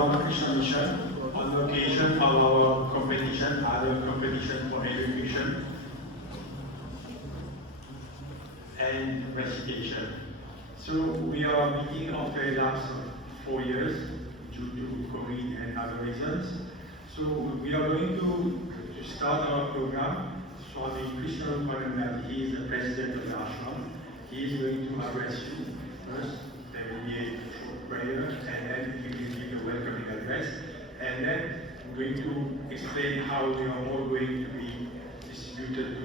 Ramakrishna Mission on the occasion of our competition, other competition for elocution and recitation. So we are meeting after the last 4 years due to COVID and other reasons. So we are going to start our program. Swami Krishna Rupananda, he is the president of the ashram. He is going to address you first. There will be a short prayer, and then he will give a welcoming address. And then we're going to explain how we are all going to be distributed to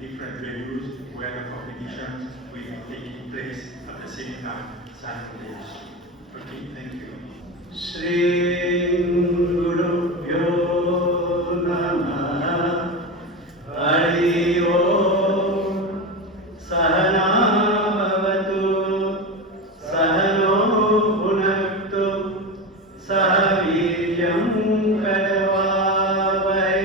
different venues where the competitions will be taking place at the same time, simultaneously. Okay, thank you. Shri Gurubhyo Namaha Hari Om Sahana Bhavatu Sahano Bhunaktu Sahaviryam Kadavavai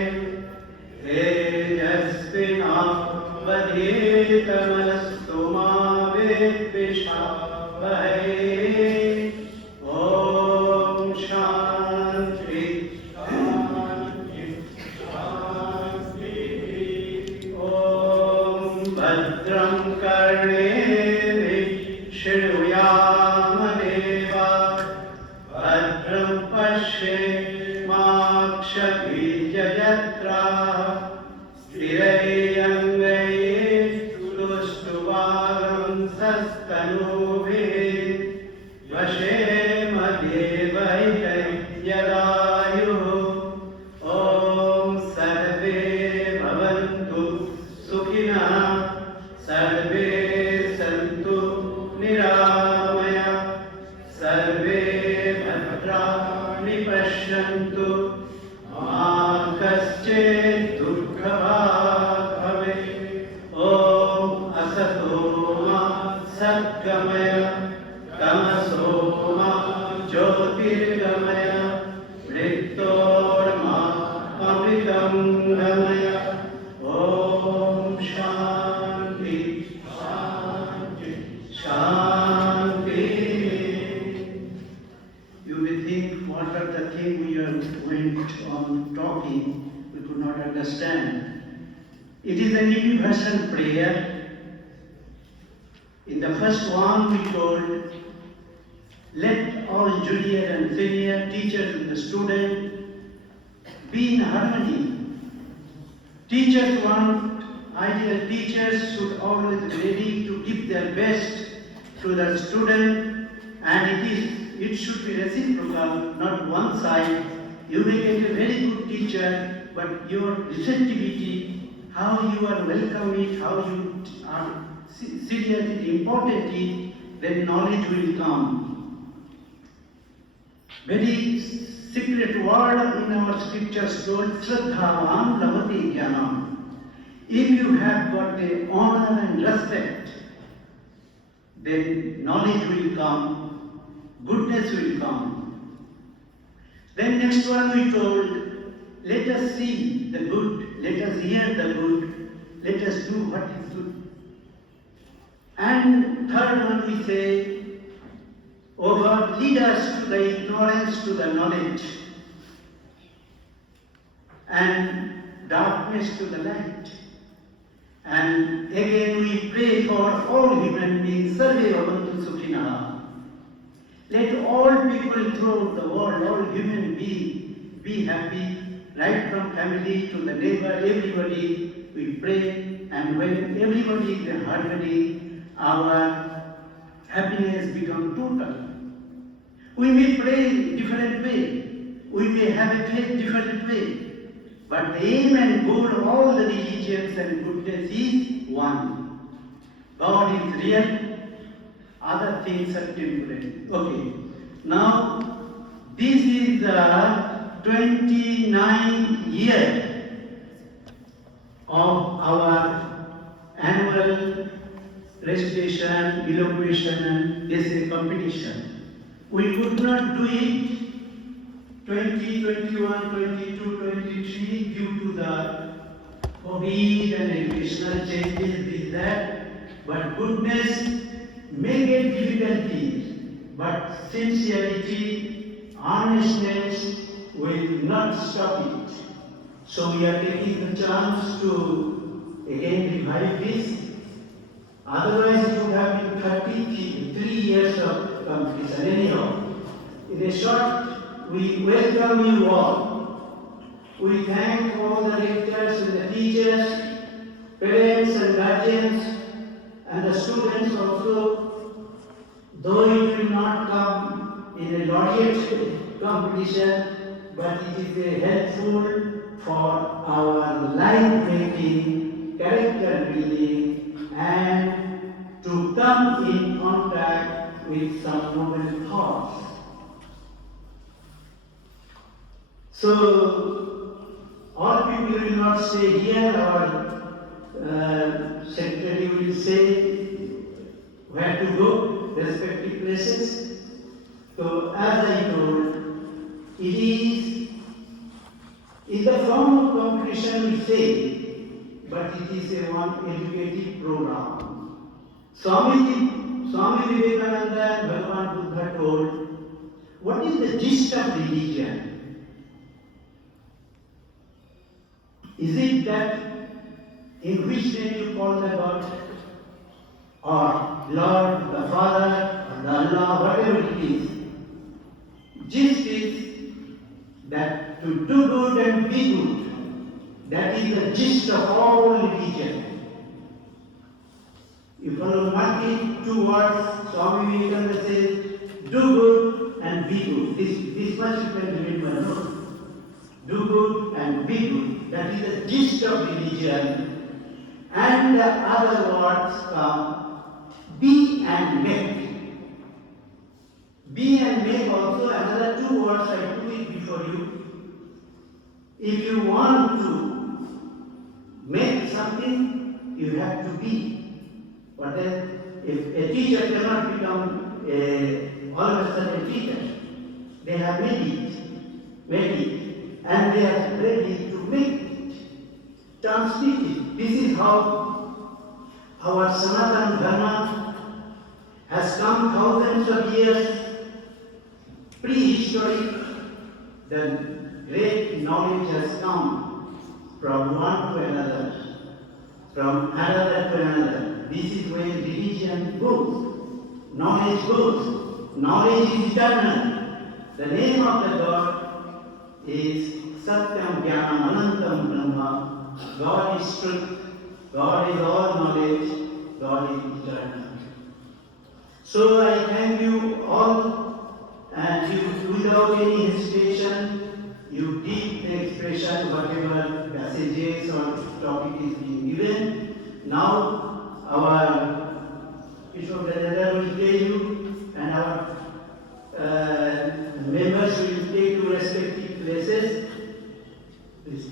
Tejasvinavadhetamastu ma Vedvishavai. Bhadram karne shiruyama Bhadram pashe makshagijayatra Sthirayangaye tustuvaram sastanubhe Vashema devaitai yadayuhu Om sarve bhavantu sukhina Sarve santu niramaya Sarve bhadrani pashyantu ma kaschet durghabhat bhave Om asato ma satgamaya Tamaso ma jyotirgamaya Mrityor ma amritam gamaya Om Shanti Shanti. You may think what are the thing we went on talking, we could not understand. It is an universal prayer. In the first one we told, let all junior and senior teachers and the student be in harmony. Teachers want, ideal teachers should always be ready to give their best to the student, and it should be reciprocal, not one side. You may get a very good teacher, but your receptivity, how you are welcome it, how you are seriously important it, then knowledge will come. Very secret word in our scriptures told, Shraddhavam Lavati Jnanam. If you have got the honor and respect, then knowledge will come, goodness will come. Then next one we told, let us see the good, let us hear the good, let us do what is good. And third one we say, O God, lead us to the ignorance to the knowledge, and darkness to the light. And again we pray for all human beings, Sarve Bhavantu Sukhina. Let all people throughout the world, all human beings, be happy, right from family to the neighbor, everybody we pray, and when everybody is in harmony, our happiness becomes total. We may pray different way, we may have a faith different way, but the aim and goal of all the religions and goodness is one. God is real, other things are temporary. Okay, now this is the 29th year of our annual recitation, elocution and essay competition. We could not do it 20, 21, 22, 23 due to the COVID and educational changes, this, that. But goodness may get difficulties, but sincerity, honestness will not stop it. So we are taking the chance to again revive this. Otherwise it would have been 33 years of completion. Anyhow, in short, we welcome you all. We thank all the rectors and the teachers, parents and guardians, and the students also, though it will not come in a laureate competition, but it is helpful for our life making, character building, and to come in contact with some noble thoughts. So, all people will not stay here, our secretary will say where to go, respective places. So, as I told, it is in the form of competition we say, but it is a one educative program. Swami Vivekananda and Bhagavan Buddha told, what is the gist of religion? Is it that in which name you call the God, or Lord, the Father, or the Allah, whatever it is? Gist is that to do good and be good, that is the gist of all religion. You follow marking two words, Swami Vivekananda says, do good and be good. This much you can remember, no? Do good and be good. That is the gist of religion. And the other words come, be and make. Be and make also another two words I put it before you. If you want to make something, you have to be. But if a teacher cannot become all of a sudden teacher, they have made it, and they are ready to make it, transmit it. This is how our Sanatana Dharma has come thousands of years. Prehistoric, the great knowledge has come from one to another, from another to another. This is where religion goes, knowledge goes. Knowledge is eternal. The name of the God is Satyam Jnanam Anantam Brahma. God is truth, God is all knowledge, God is eternal. So I thank you all. And you, without any hesitation, you give the expression whatever messages or topic is being given. Now, our Bishop Brother will tell you, and our members will take to respective places. Please.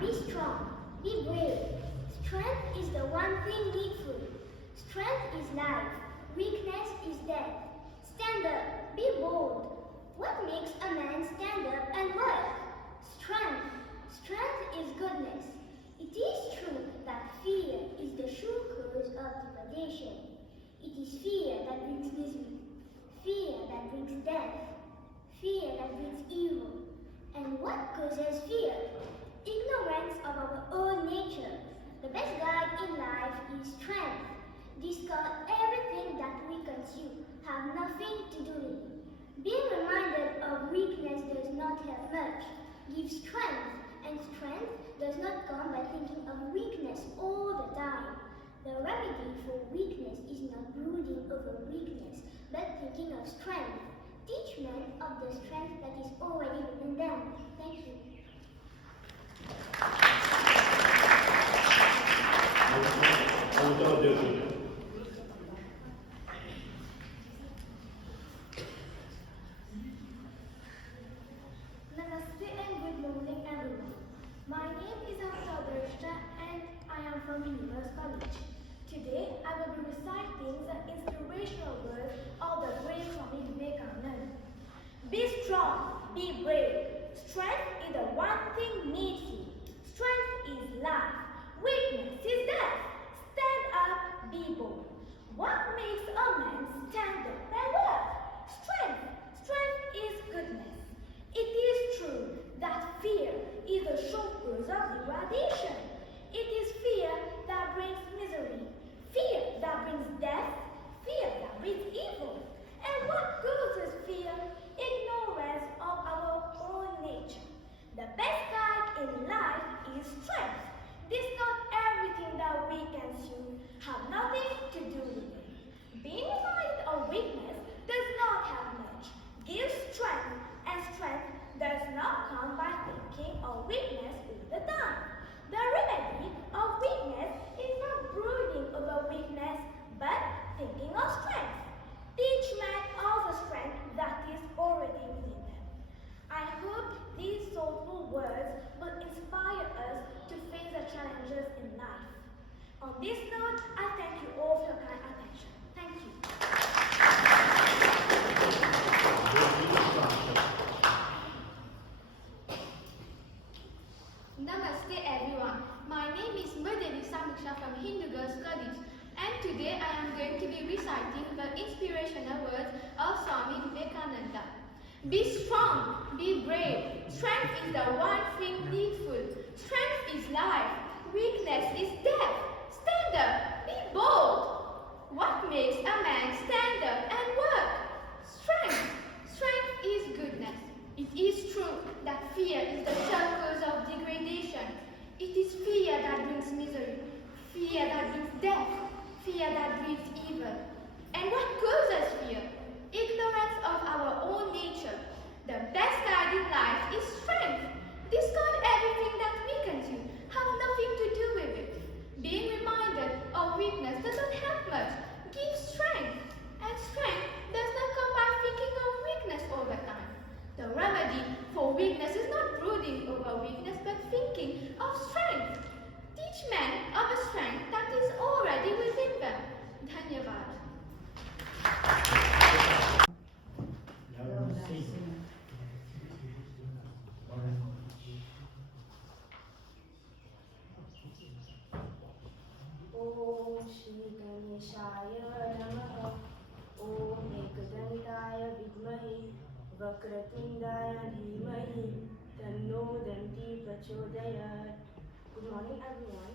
Be strong, be brave. Strength is the one thing needful. Strength is life, weakness is death. Stand up, be bold. What makes a man stand up and work? Strength. Strength is goodness. It is true that fear is the true cause of degradation. It is fear that brings misery, fear that brings death, fear that brings evil. And what causes fear? Ignorance of our own nature. The best guide in life is strength. Discard everything that weakens you. Have nothing to do with it. Being reminded of weakness does not help much. Give strength, and strength does not come by thinking of weakness all the time. The remedy for weakness is not brooding over weakness, but thinking of strength. Teach men of the strength that is already within them. Thank you. Namaste and good morning everyone. My name is Ramakrishna and I am from Universe College. Today I will be reciting the inspirational words of the great Swami Vivekananda. Be strong, be brave. Strength is the one thing needful. Strength is life. Weakness is death. Stand up, be bold. What makes a man stand up and walk? Strength. Strength is goodness. It is true that fear is the short course of degradation. It is fear that brings misery, fear that brings death, fear that brings evil. And what causes fear? Ignorance of our own nature. The best guide in life is strength. Discard everything that weakens you. Have nothing to do with it. Being reminded of weakness does not have much. Give strength, and strength does not come by thinking of weakness all the time. The remedy of weakness is not brooding over weakness, but thinking of strength. Teach men of the strength that is already within them. I hope these soulful words will inspire us to face the challenges in life. On this note, I thank you all for your kind attention. Thank you. Namaste everyone. My name is Ramakrishna from Hindu Girls College, and today I am going to be reciting the inspirational words of Swami Vivekananda. Be strong, be brave. Strength is the one thing needful. Strength is life. Weakness is death. Stand up, be bold. What makes a man stand up and work? Strength. Strength is goodness. It is true that fear is the sure cause of degradation. It is fear that brings misery, fear that brings death, fear that brings evil. And what causes fear? Ignorance of our own nature. The best guide in life is strength. Discard everything that weakens you. Have nothing to do with it. Being reminded of weakness doesn't help much. Give strength. And strength does not come by thinking of weakness all the time. The remedy for weakness is not brooding over weakness, but thinking of strength. Teach men of a strength that is already within them. Dhanyavad. Om Shri Ganeshaya Namaha. Om Ekadantaya Vidmahi Vakratundaya Dhimahi Tanno Danti Prachodayat. Good morning everyone,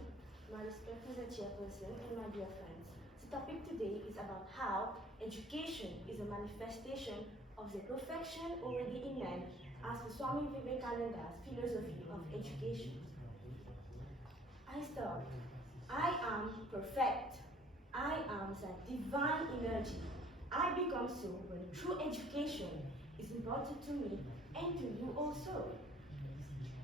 my respected chairperson and my dear friends. The topic today is about how education is a manifestation of the perfection already in man as per Swami Vivekananda's philosophy of education. I start. I am perfect. I am the divine energy. I become so when true education is imparted to me and to you also.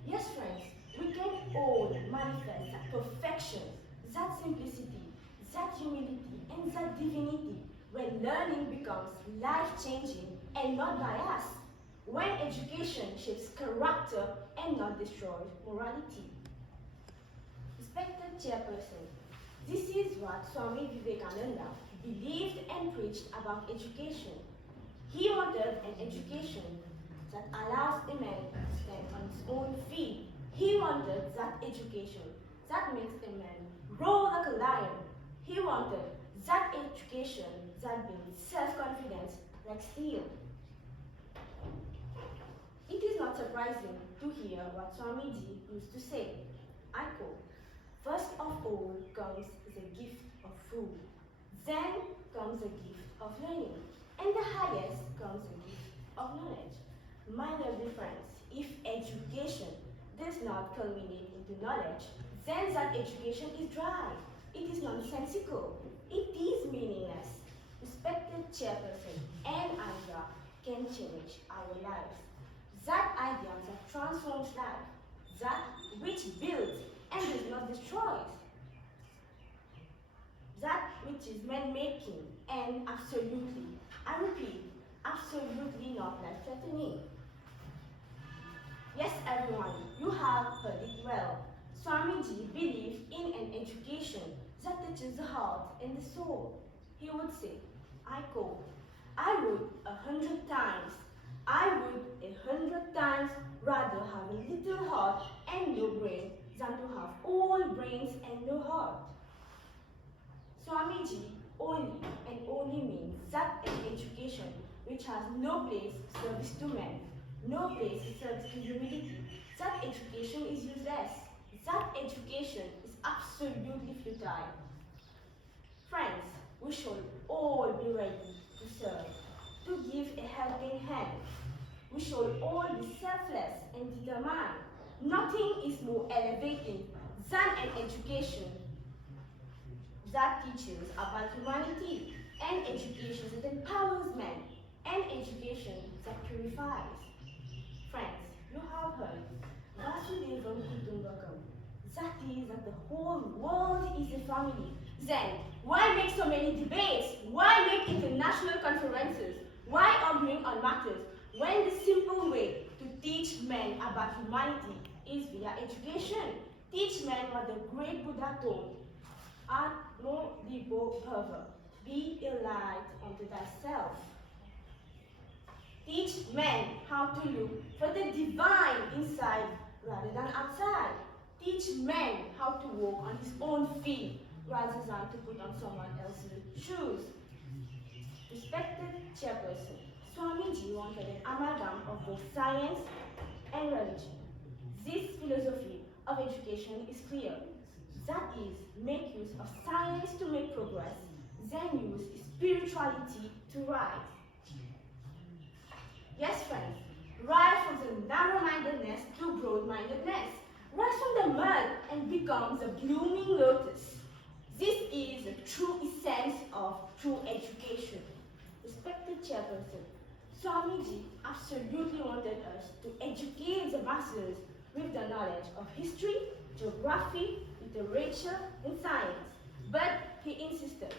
Yes, friends, we can all manifest that perfection, that simplicity, that humility, and that divinity when learning becomes life-changing and not biased, when education shapes character and not destroys morality. Respected chairperson, this is what Swami Vivekananda believed and preached about education. He wanted an education that allows a man to stand on his own feet. He wanted that education that makes a man roar like a lion. He wanted that education that builds self-confidence like steel. It is not surprising to hear what Swamiji used to say. I quote, "First of all comes the gift of food, then comes the gift of learning, and the highest comes the gift of knowledge." My lovely friends, if education does not culminate into knowledge, then that education is dry. It is nonsensical. It is meaningless. Respected chairperson and Andra, can change our lives. That idea that transforms life, that which builds and does not destroy, that which is man-making and absolutely, I repeat, absolutely not life-threatening. Yes, everyone, you have heard it well. Swamiji believed in an education that touches the heart and the soul. He would say, I quote, I would 100 times, I would 100 times rather have a little heart and no brain than to have all brains and no heart. Swamiji only and only means that an education which has no place service to men, no place service to humanity, that education is useless, that education is absolutely futile. Friends, we should all be ready to serve, to give a helping hand. We should all be selfless and determined. Nothing is more elevating than an education that teaches about humanity, an education that empowers men, an education that purifies. Friends, you have heard Vasudevam Kutumbakam. That is that the whole world is a family. Then, why make so many debates? Why make international conferences? Why arguing on matters when the simple way to teach men about humanity is via education? Teach men what the great Buddha told. Atmo Libo Bhava. Be a light unto thyself. Teach men how to look for the divine inside rather than outside. Teach men how to walk on his own feet rather than to put on someone else's shoes. Respected chairperson, Swamiji wanted an amalgam of both science and religion. This philosophy of education is clear. That is, make use of science to make progress, then use spirituality to rise. Yes, friends, rise from the narrow-mindedness to broad-mindedness. Rise from the mud and become the blooming lotus. This is the true essence of true education. Respected chairperson, Swamiji absolutely wanted us to educate the masses with the knowledge of history, geography, literature, and science. But he insisted,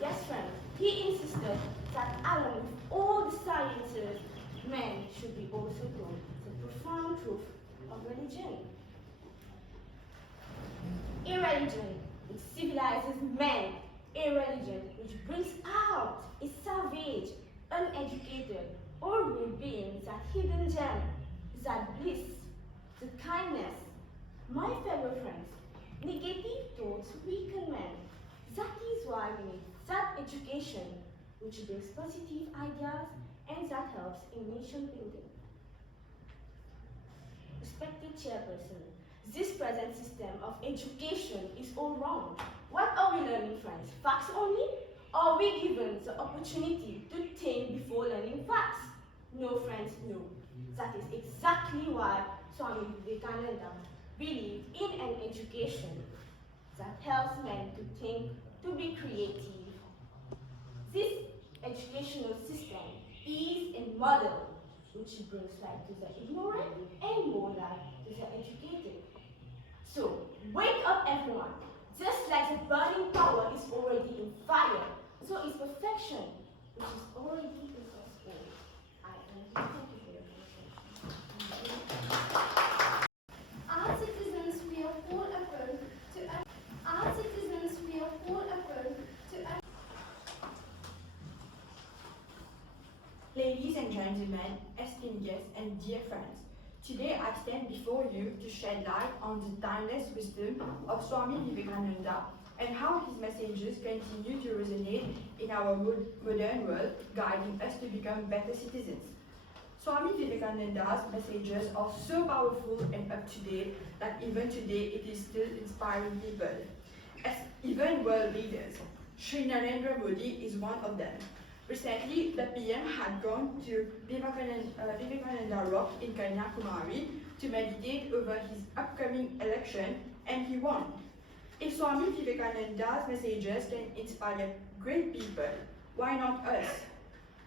yes friends, he insisted that along with all the sciences, men should be also taught the profound truth of religion. A religion which civilizes men, a religion which brings out a savage, uneducated, or rude being, that hidden gem, that bliss, the kindness. My fellow friends, negative thoughts weaken men. That is why we need that education which brings positive ideas and that helps in nation building. Respected chairperson, this present system of education is all wrong. What are we learning, friends? Facts only? Or are we given the opportunity to think before learning facts? No, friends, no. That is exactly why Swami Vivekananda believed in an education that helps men to think, to be creative. This educational system is a model which brings light to the ignorant and more light to the educated. So, wake up everyone. Just like the burning power is already in fire, so is perfection, which is already in us all. I thank you for your attention. Our citizens, we are all appeal to our citizens, we are all appeal to Ladies and gentlemen, esteemed guests and dear friends, today I stand before you to shed light on the timeless wisdom of Swami Vivekananda and how his messages continue to resonate in our modern world, guiding us to become better citizens. Swami Vivekananda's messages are so powerful and up-to-date that even today it is still inspiring people, as even world leaders. Sri Narendra Modi is one of them. Recently, the PM had gone to Vivekananda Rock in Kanyakumari to meditate over his upcoming election, and he won. If Swami Vivekananda's messages can inspire great people, why not us?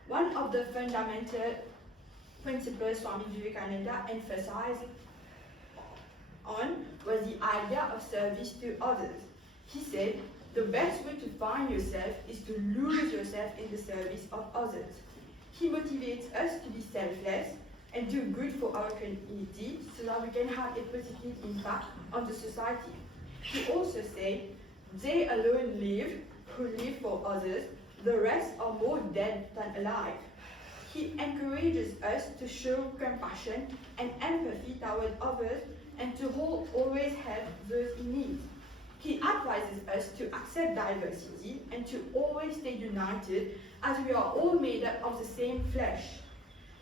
One of the fundamental principles Swami Vivekananda emphasized on was the idea of service to others. He said, the best way to find yourself is to lose yourself in the service of others. He motivates us to be selfless and do good for our community so that we can have a positive impact on the society. He also said, they alone live who live for others, the rest are more dead than alive. He encourages us to show compassion and empathy toward others and to always help those in need. He advises us to accept diversity and to always stay united as we are all made up of the same flesh.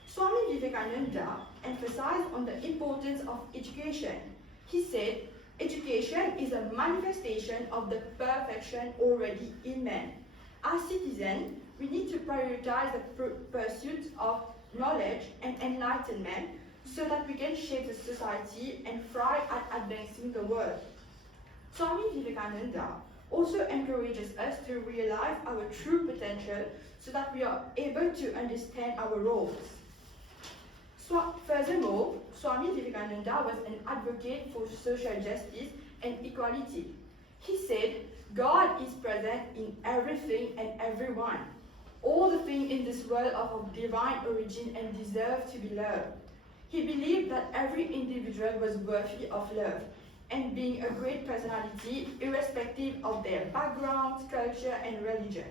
Swami Vivekananda emphasized on the importance of education. He said, education is a manifestation of the perfection already in man. As citizens, we need to prioritize the pursuit of knowledge and enlightenment so that we can shape the society and thrive at advancing the world. Swami Vivekananda also encourages us to realize our true potential so that we are able to understand our roles. Furthermore, Swami Vivekananda was an advocate for social justice and equality. He said, God is present in everything and everyone. All the things in this world are of divine origin and deserve to be loved. He believed that every individual was worthy of love and being a great personality irrespective of their background, culture, and religion.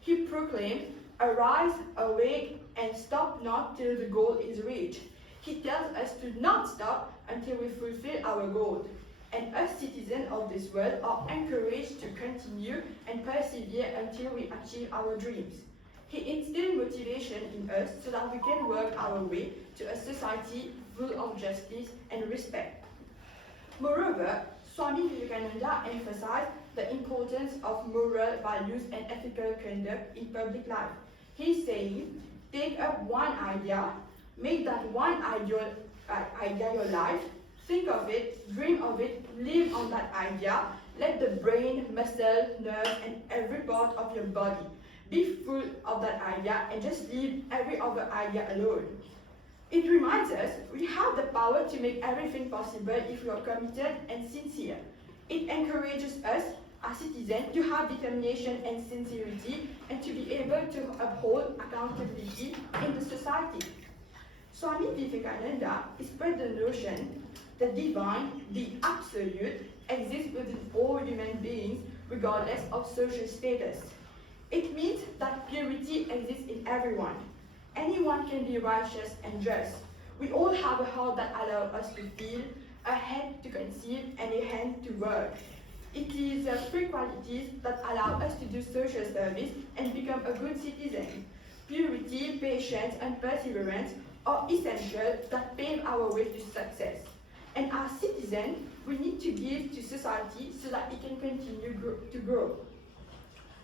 He proclaimed, arise, awake, and stop not till the goal is reached. He tells us to not stop until we fulfill our goal. And us citizens of this world are encouraged to continue and persevere until we achieve our dreams. He instilled motivation in us so that we can work our way to a society full of justice and respect. Moreover, Swami Vivekananda emphasized the importance of moral values and ethical conduct in public life. He's saying, take up one idea, make that one idea your life, think of it, dream of it, live on that idea, let the brain, muscle, nerve, and every part of your body be full of that idea and just leave every other idea alone. It reminds us we have the power to make everything possible if we are committed and sincere. It encourages us as citizens to have determination and sincerity and to be able to uphold accountability in the society. Swami Vivekananda spread the notion the divine, the absolute, exists within all human beings regardless of social status. It means that purity exists in everyone. Anyone can be righteous and just. We all have a heart that allows us to feel, a head to conceive, and a hand to work. It is the three qualities that allow us to do social service and become a good citizen. Purity, patience, and perseverance are essential that pave our way to success. And as citizens, we need to give to society so that it can continue to grow.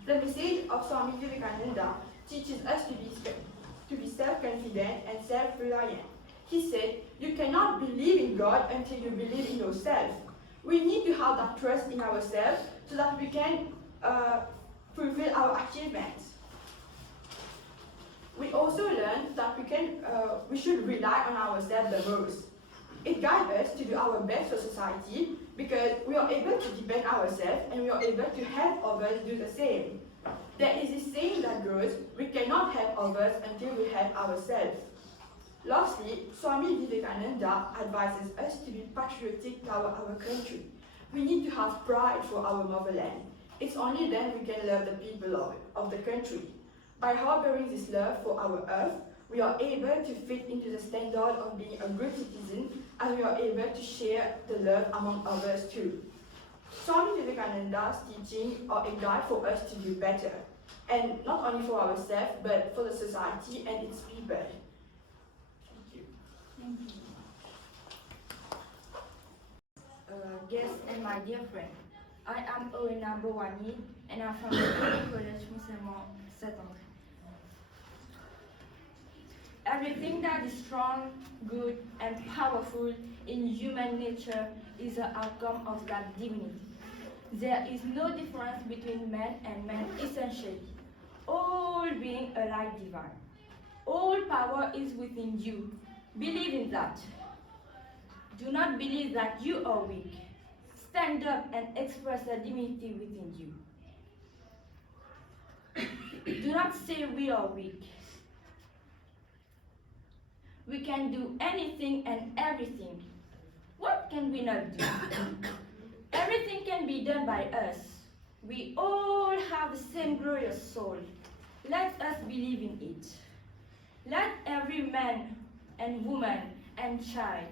The message of Swami Vivekananda teaches us to be self-confident and self-reliant. He said, you cannot believe in God until you believe in yourself. We need to have that trust in ourselves so that we can fulfill our achievements. We also learned that we should rely on ourselves the most. It guides us to do our best for society because we are able to depend ourselves and we are able to help others do the same. There is a saying that goes, we cannot help others until we help ourselves. Lastly, Swami Vivekananda advises us to be patriotic toward our country. We need to have pride for our motherland. It's only then we can love the people of the country. By harboring this love for our earth, we are able to fit into the standard of being a good citizen and we are able to share the love among others too. Swami Vivekananda's teachings are a guide for us to do better, and not only for ourselves, but for the society and its people. Thank you. Guests and my dear friend, I am Oena Bowani and I'm from the College Musulman Saint-André. Everything that is strong, good, and powerful in human nature is the outcome of that divinity. There is no difference between man and man essentially, all being alike divine. All power is within you. Believe in that. Do not believe that you are weak. Stand up and express the divinity within you. Do not say we are weak. We can do anything and everything. What can we not do? Everything can be done by us. We all have the same glorious soul. Let us believe in it. Let every man and woman and child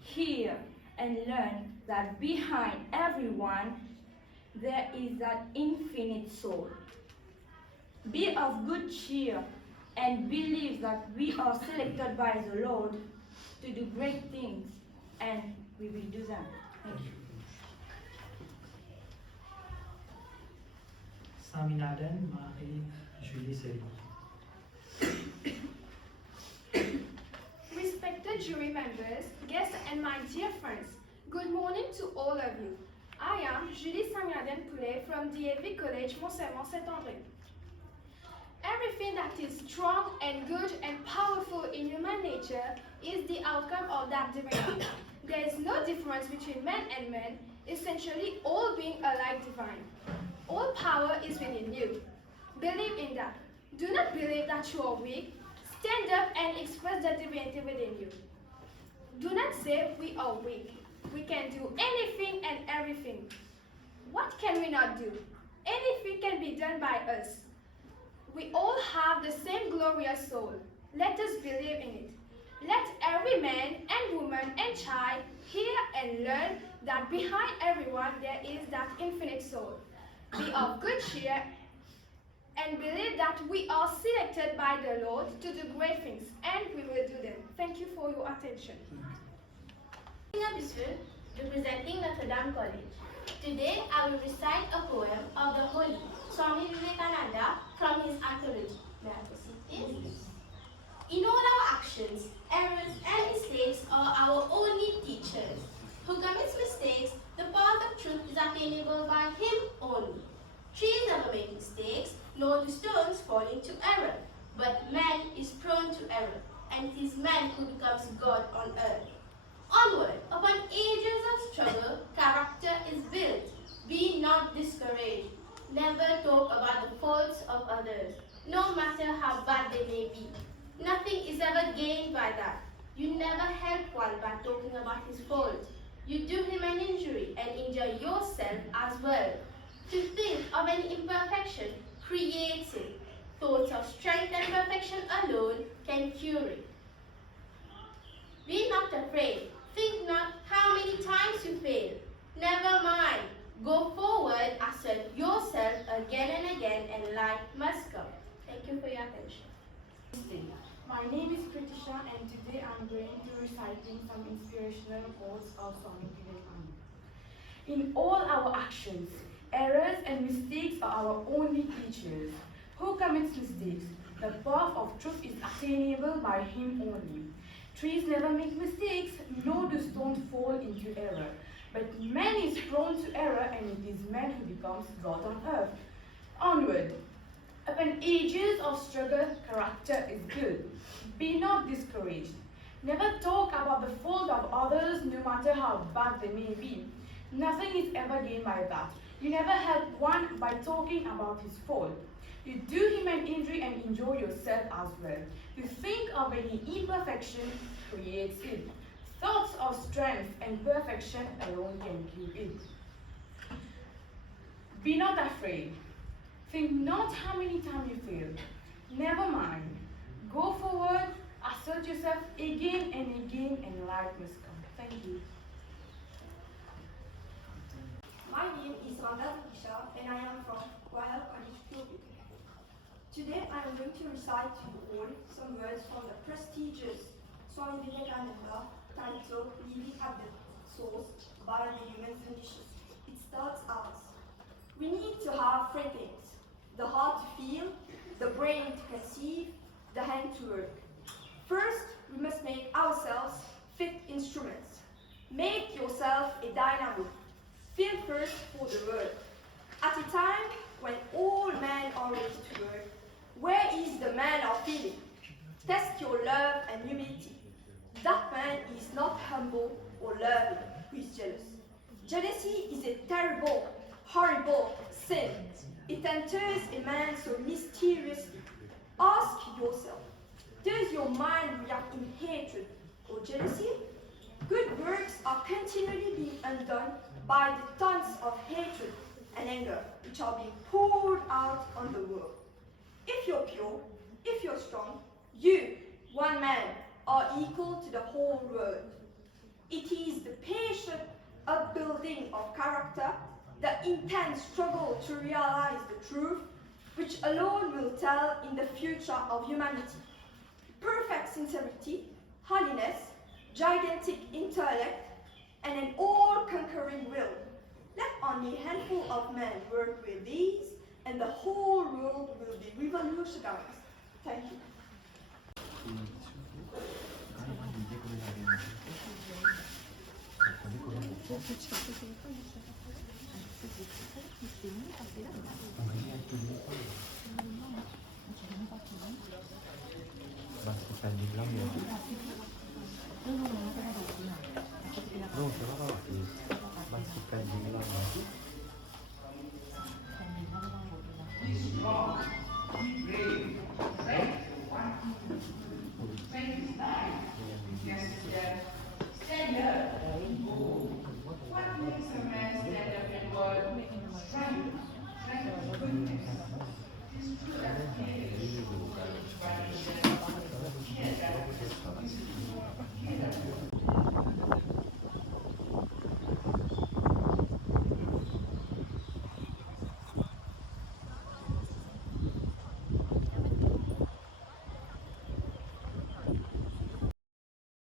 hear and learn that behind everyone there is that infinite soul. Be of good cheer and believe that we are selected by the Lord to do great things, and we will do them. Thank you. Swaminathan, Marie, Julie, Céline. Respected jury members, guests, and my dear friends, good morning to all of you. I am Julie Swaminathan Poulet from DAV College, Mont-Saint-André. Everything that is strong and good and powerful in human nature is the outcome of that divinity. There is no difference between man and man, essentially all being alike divine. All power is within you. Believe in that. Do not believe that you are weak. Stand up and express the divinity within you. Do not say we are weak. We can do anything and everything. What can we not do? Anything can be done by us. We all have the same glorious soul. Let us believe in it. Let every man and woman and child hear and learn that behind everyone there is that infinite soul. Be of good cheer and believe that we are selected by the Lord to do great things, and we will do them. Thank you for your attention. Mission, representing Notre Dame College. Today I will recite a poem of the Holy Swami Vivekananda from his anthology. May I proceed, please? In all our actions, errors and mistakes are our only teachers. Who commits mistakes, the path of truth is attainable by him only. Trees never make mistakes, nor do stones fall into error. But man is prone to error, and it is man who becomes God on earth. Onward, upon ages of struggle, character is built. Be not discouraged. Never talk about the faults of others, no matter how bad they may be. Nothing is ever gained by that. You never help one by talking about his fault. You do him an injury and injure yourself as well. To think of an imperfection creates it. Thoughts of strength and perfection alone can cure it. Be not afraid. Think not how many times you fail. Never mind. Go forward, assert yourself again and again, and light must come. Thank you for your attention. My name is Kritisha, and today I'm going to reciting some inspirational quotes of Swami Vivekananda. In all our actions, errors and mistakes are our only teachers. Who commits mistakes? The path of truth is attainable by him only. Trees never make mistakes, nor do stones fall into error. But man is prone to error, and it is man who becomes God on earth. Onward. Upon ages of struggle, character is built. Be not discouraged. Never talk about the fault of others, no matter how bad they may be. Nothing is ever gained by that. You never help one by talking about his fault. You do him an injury and enjoy yourself as well. To think of any imperfection creates it. Thoughts of strength and perfection alone can cure it. Be not afraid. Think not how many times you fail. Never mind. Go forward, assert yourself again and again, and light must come. Thank you. My name is Ramakrishna and I am from Royal College Public. Today I am going to recite to you all some words from the prestigious Swami Vivekananda titled Living at the Source by the Human Condition. It starts as: we need to have three things: the heart to feel, the brain to conceive, the hand to work. First, we must make ourselves fit instruments. Make yourself a dynamo. Feel first for the work. At a time when all men are ready to work, where is the man of feeling? Test your love and humility. That man is not humble or loving who is jealous. Jealousy is a terrible, horrible sin. It enters a man so mysteriously. Ask yourself, does your mind react in hatred or jealousy? Good works are continually being undone by the tons of hatred and anger which are being poured out on the world. If you're pure, if you're strong, you, one man, are equal to the whole world. It is the patient upbuilding of character, the intense struggle to realize the truth, which alone will tell in the future of humanity. Perfect sincerity, holiness, gigantic intellect, and an all-conquering will. Let only a handful of men work with these, and the whole world will be revolutionized. Thank you. Stand here.